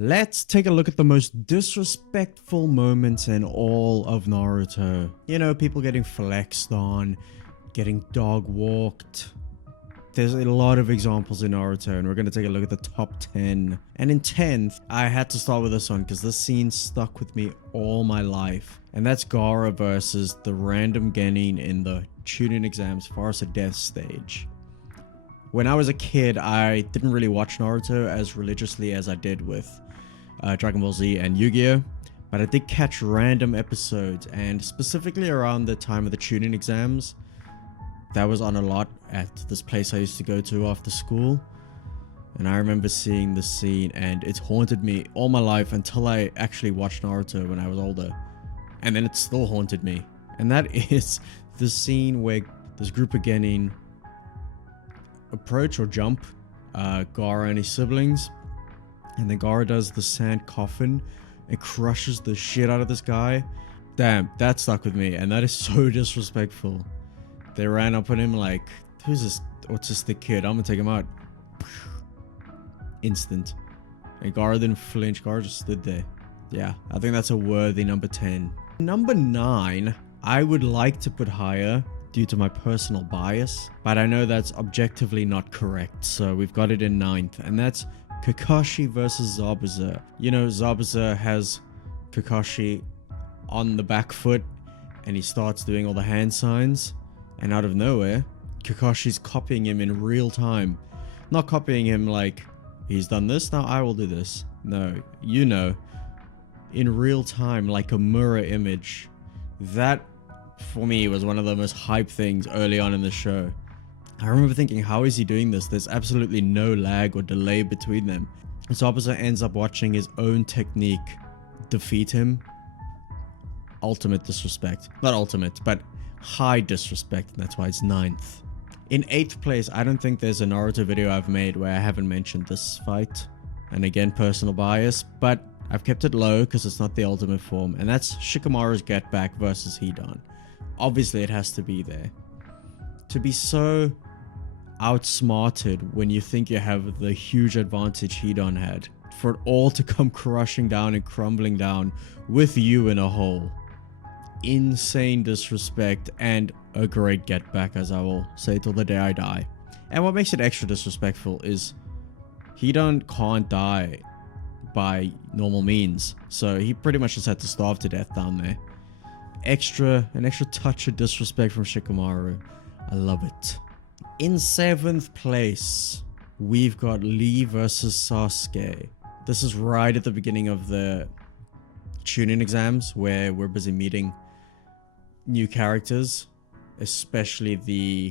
Let's take a look at the most disrespectful moments in all of Naruto. You know, people getting flexed on, getting dog walked. There's a lot of examples in Naruto, and we're going to take a look at the top 10. And in 10th, I had to start with this one because this scene stuck with me all my life. And that's Gaara versus the random genin in the Chunin exams Forest of Death stage. When I was a kid, I didn't really watch Naruto as religiously as I did with Dragon Ball Z and Yu-Gi-Oh! But I did catch random episodes, and specifically around the time of the Chunin exams, that was on a lot at this place I used to go to after school. And I remember seeing the scene, and it haunted me all my life until I actually watched Naruto when I was older. And then it still haunted me. And that is the scene where this group of genin approach or jump Gaara and his siblings, and then Gaara does the sand coffin and crushes the shit out of this guy. Damn, that stuck with me, and that is so disrespectful. They ran up on him like, who's this autistic kid? I'm gonna take him out. Instant. And Gaara didn't flinch. Gaara just stood there. Yeah, I think that's a worthy number 10. Number 9, I would like to put higher due to my personal bias, but I know that's objectively not correct, so we've got it in 9th, and that's Kakashi versus Zabuza. You know, Zabuza has Kakashi on the back foot, and he starts doing all the hand signs, and out of nowhere, Kakashi's copying him in real time. Not copying him like, he's done this, now I will do this. No, you know, in real time, like a mirror image. That, for me, was one of the most hype things early on in the show. I remember thinking, how is he doing this? There's absolutely no lag or delay between them. Zabuza ends up watching his own technique defeat him. Ultimate disrespect. Not ultimate, but high disrespect, and that's why it's 9th. In 8th place, I don't think there's a Naruto video I've made where I haven't mentioned this fight. And again, personal bias, but I've kept it low because it's not the ultimate form, and that's Shikamaru's Get Back versus Hidan. Obviously, it has to be there. To be so outsmarted when you think you have the huge advantage Hidan had, for it all to come crushing down and crumbling down with you in a hole. Insane disrespect and a great get back, as I will say till the day I die. And what makes it extra disrespectful is Hidan can't die by normal means, so he pretty much just had to starve to death down there. An extra touch of disrespect from Shikamaru. I love it. In 7th place, we've got Lee versus Sasuke. This is right at the beginning of the Chunin exams, where we're busy meeting new characters, especially the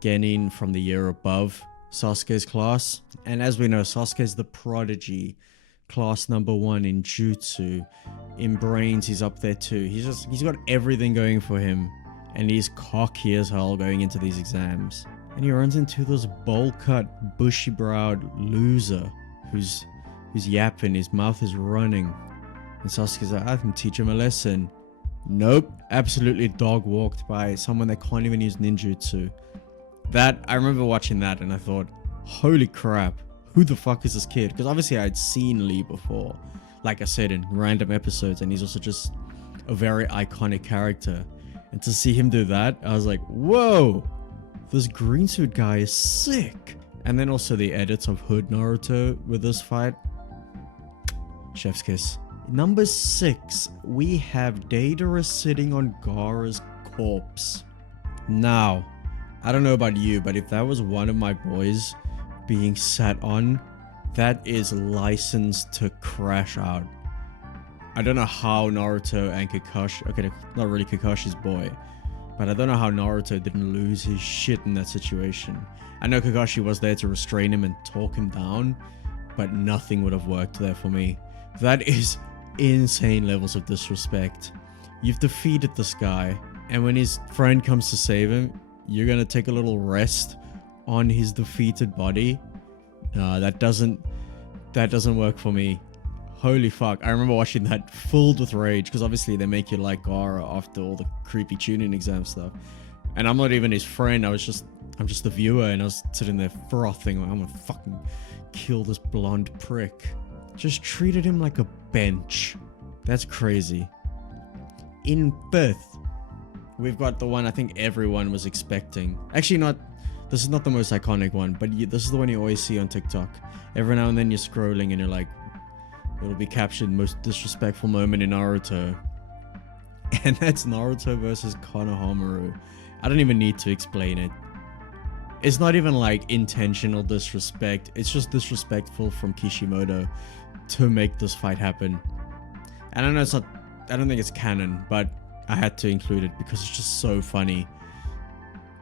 genin from the year above Sasuke's class. And as we know, Sasuke's the prodigy, class number 1 in jutsu. In brains, he's up there too. He's got everything going for him, and he's cocky as hell going into these exams. And he runs into this bowl-cut, bushy-browed loser who's yapping, his mouth is running. And Sasuke's like, I can teach him a lesson. Nope, absolutely dog-walked by someone that can't even use ninjutsu. I remember watching that and I thought, holy crap, who the fuck is this kid? Because obviously I'd seen Lee before, like I said, in random episodes, and he's also just a very iconic character. And to see him do that, I was like, whoa, this green suit guy is sick. And then also the edits of Hood Naruto with this fight. Chef's kiss. Number 6, we have Deidara sitting on Gaara's corpse. Now, I don't know about you, but if that was one of my boys being sat on, that is licensed to crash out. I don't know how Naruto and Kakashi, okay, not really Kakashi's boy, but I don't know how Naruto didn't lose his shit in that situation. I know Kakashi was there to restrain him and talk him down, but nothing would have worked there for me. That is insane levels of disrespect. You've defeated this guy, and when his friend comes to save him, you're gonna take a little rest on his defeated body. That doesn't work for me. Holy fuck. I remember watching that filled with rage, because obviously they make you like Gaara after all the creepy Chunin exam stuff. And I'm not even his friend, I'm just the viewer, and I was sitting there frothing, like, I'm gonna fucking kill this blonde prick. just treated him like a bench. That's crazy. In 5th, we've got the one I think everyone was expecting. Actually, not. This is not the most iconic one, but this is the one you always see on TikTok. Every now and then you're scrolling and you're like, it'll be captured most disrespectful moment in Naruto. And that's Naruto versus Konohamaru. I don't even need to explain it. It's not even like intentional disrespect. It's just disrespectful from Kishimoto to make this fight happen. And I know it's not, I don't think it's canon, but I had to include it because it's just so funny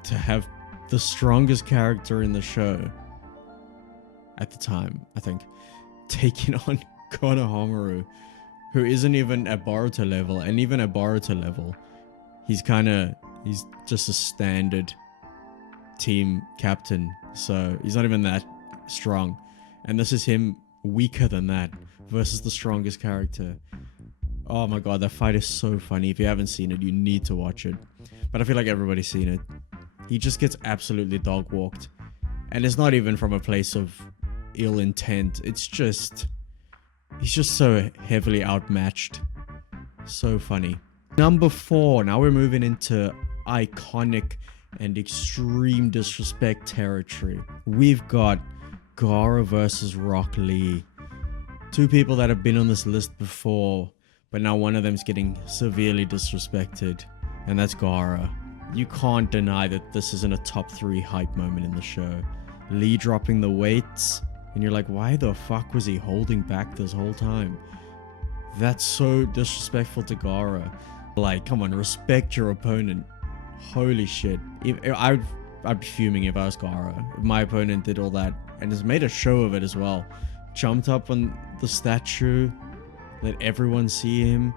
to have the strongest character in the show at the time, I think, taking on Konohamaru, who isn't even at Boruto level, and even at Boruto level, he's just a standard team captain, so he's not even that strong. And this is him weaker than that versus the strongest character. Oh my god, that fight is so funny. If you haven't seen it, you need to watch it. But I feel like everybody's seen it. He just gets absolutely dog walked. And it's not even from a place of ill intent. It's just, he's just so heavily outmatched. So funny. Number 4, now we're moving into iconic and extreme disrespect territory. We've got Gaara versus Rock Lee. Two people that have been on this list before, but now one of them's getting severely disrespected, and that's Gaara. You can't deny that this isn't a top 3 hype moment in the show. Lee dropping the weights, and you're like, why the fuck was he holding back this whole time? That's so disrespectful to Gaara. Like, come on, respect your opponent. Holy shit. I'd be fuming if I was Gaara. If my opponent did all that, and has made a show of it as well. Jumped up on the statue, let everyone see him,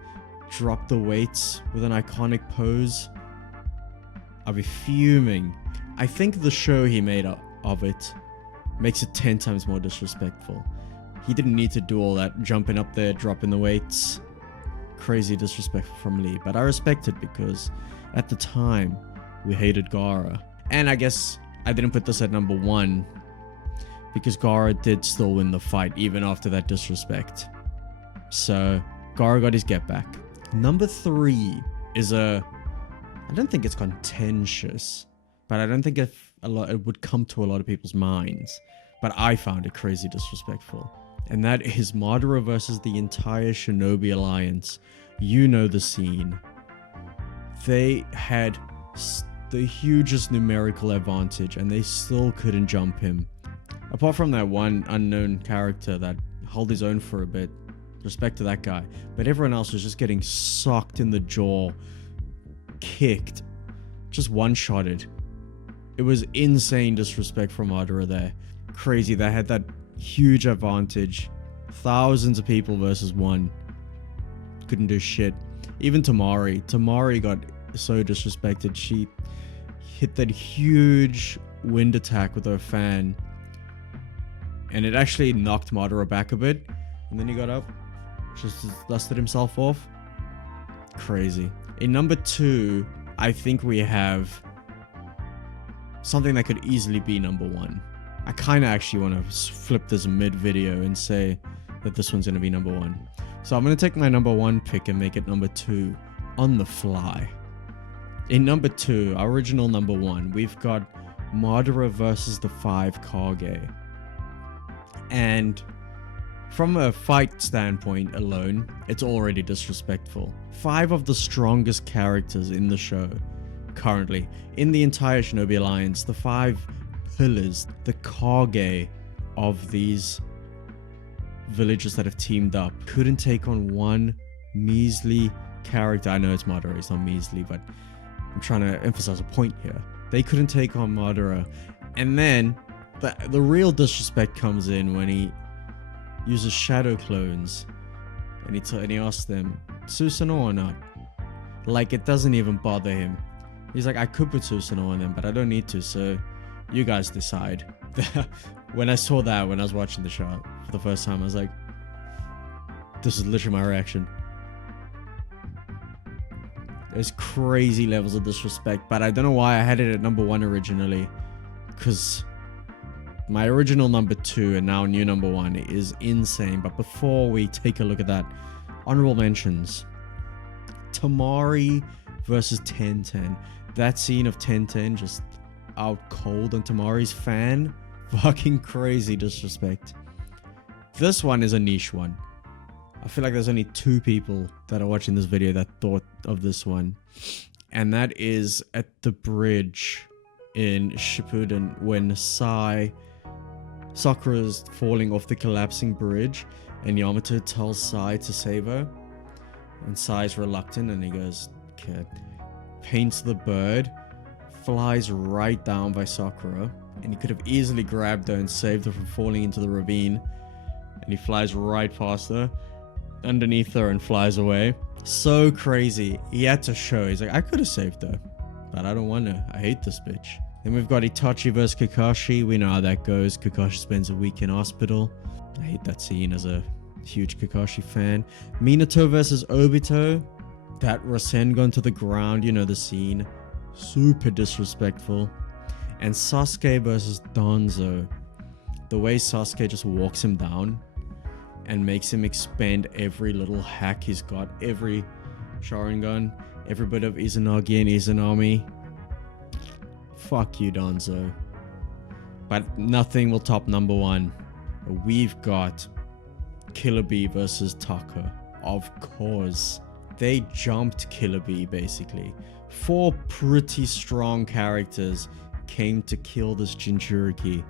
drop the weights with an iconic pose. I'll be fuming. I think the show he made of it makes it 10 times more disrespectful. He didn't need to do all that jumping up there, dropping the weights. Crazy disrespectful from Lee, but I respect it because at the time we hated Gaara. And I guess I didn't put this at number 1 because Gaara did still win the fight even after that disrespect. So Gaara got his get back. Number 3 is I don't think it's contentious, but I don't think it would come to a lot of people's minds. But I found it crazy disrespectful. And that is Madara versus the entire Shinobi Alliance. You know the scene. They had the hugest numerical advantage and they still couldn't jump him. Apart from that one unknown character that held his own for a bit. Respect to that guy. But everyone else was just getting socked in the jaw. Kicked, just one-shotted. It was insane disrespect from Madara there. Crazy, they had that huge advantage. Thousands of people versus one. Couldn't do shit. Even Tamari got so disrespected. She hit that huge wind attack with her fan, and it actually knocked Madara back a bit, and then he got up, just dusted himself off. Crazy. In number 2, I think we have something that could easily be number 1. I kind of actually want to flip this mid-video and say that this one's going to be number 1. So I'm going to take my number 1 pick and make it number 2 on the fly. In number 2, our original number 1, we've got Madara versus the 5 Kage. And from a fight standpoint alone, it's already disrespectful. 5 of the strongest characters in the show, currently, in the entire Shinobi Alliance, the 5 pillars, the Kage of these villages that have teamed up, couldn't take on one measly character. I know it's Madara, it's not measly, but I'm trying to emphasize a point here. They couldn't take on Madara. And then, the real disrespect comes in when he uses shadow clones and he asks them, Susanoo or not? Like, it doesn't even bother him. He's like, I could put Susanoo on them, but I don't need to, so you guys decide. When I saw that, when I was watching the show for the first time, I was like, this is literally my reaction. There's crazy levels of disrespect, but I don't know why I had it at number 1 originally, because My original number 2 and now new number 1 is insane. But before we take a look at that, honorable mentions. Tamari versus Tenten. That scene of Tenten just out cold on Tamari's fan. Fucking crazy disrespect. This one is a niche one. I feel like there's only 2 people that are watching this video that thought of this one. And that is at the bridge in Shippuden when Sakura is falling off the collapsing bridge and Yamato tells Sai to save her. And Sai's reluctant and he goes, okay. Paints the bird, flies right down by Sakura. And he could have easily grabbed her and saved her from falling into the ravine. And he flies right past her, underneath her, and flies away. So crazy. He had to show. He's like, I could have saved her, but I don't want to. I hate this bitch. Then we've got Itachi versus Kakashi. We know how that goes. Kakashi spends a week in hospital. I hate that scene as a huge Kakashi fan. Minato versus Obito. That Rasengan to the ground. You know the scene. Super disrespectful. And Sasuke versus Danzo. The way Sasuke just walks him down and makes him expend every little hack he's got, every Sharingan, every bit of Izanagi and Izanami. Fuck you, Danzo. But nothing will top number 1. We've got Killer Bee versus Taka. Of course. They jumped Killer Bee, basically. 4 pretty strong characters came to kill this Jinchuriki.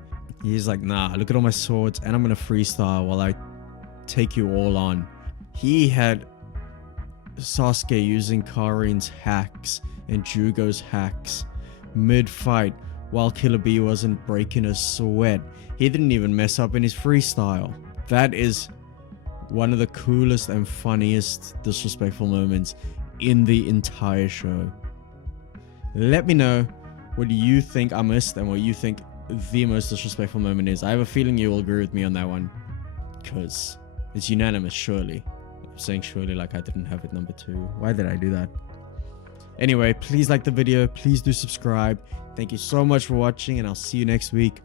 He's like, nah, look at all my swords and I'm gonna freestyle while I take you all on. He had Sasuke using Karin's hacks and Jugo's hacks mid-fight while Killer Bee wasn't breaking a sweat. He didn't even mess up in his freestyle. That is one of the coolest and funniest disrespectful moments in the entire show. Let me know what you think I missed and what you think the most disrespectful moment is. I have a feeling you will agree with me on that one, because it's unanimous, surely. I'm saying surely like I didn't have it number 2. Why did I do that? Anyway, please like the video. Please do subscribe. Thank you so much for watching, and I'll see you next week.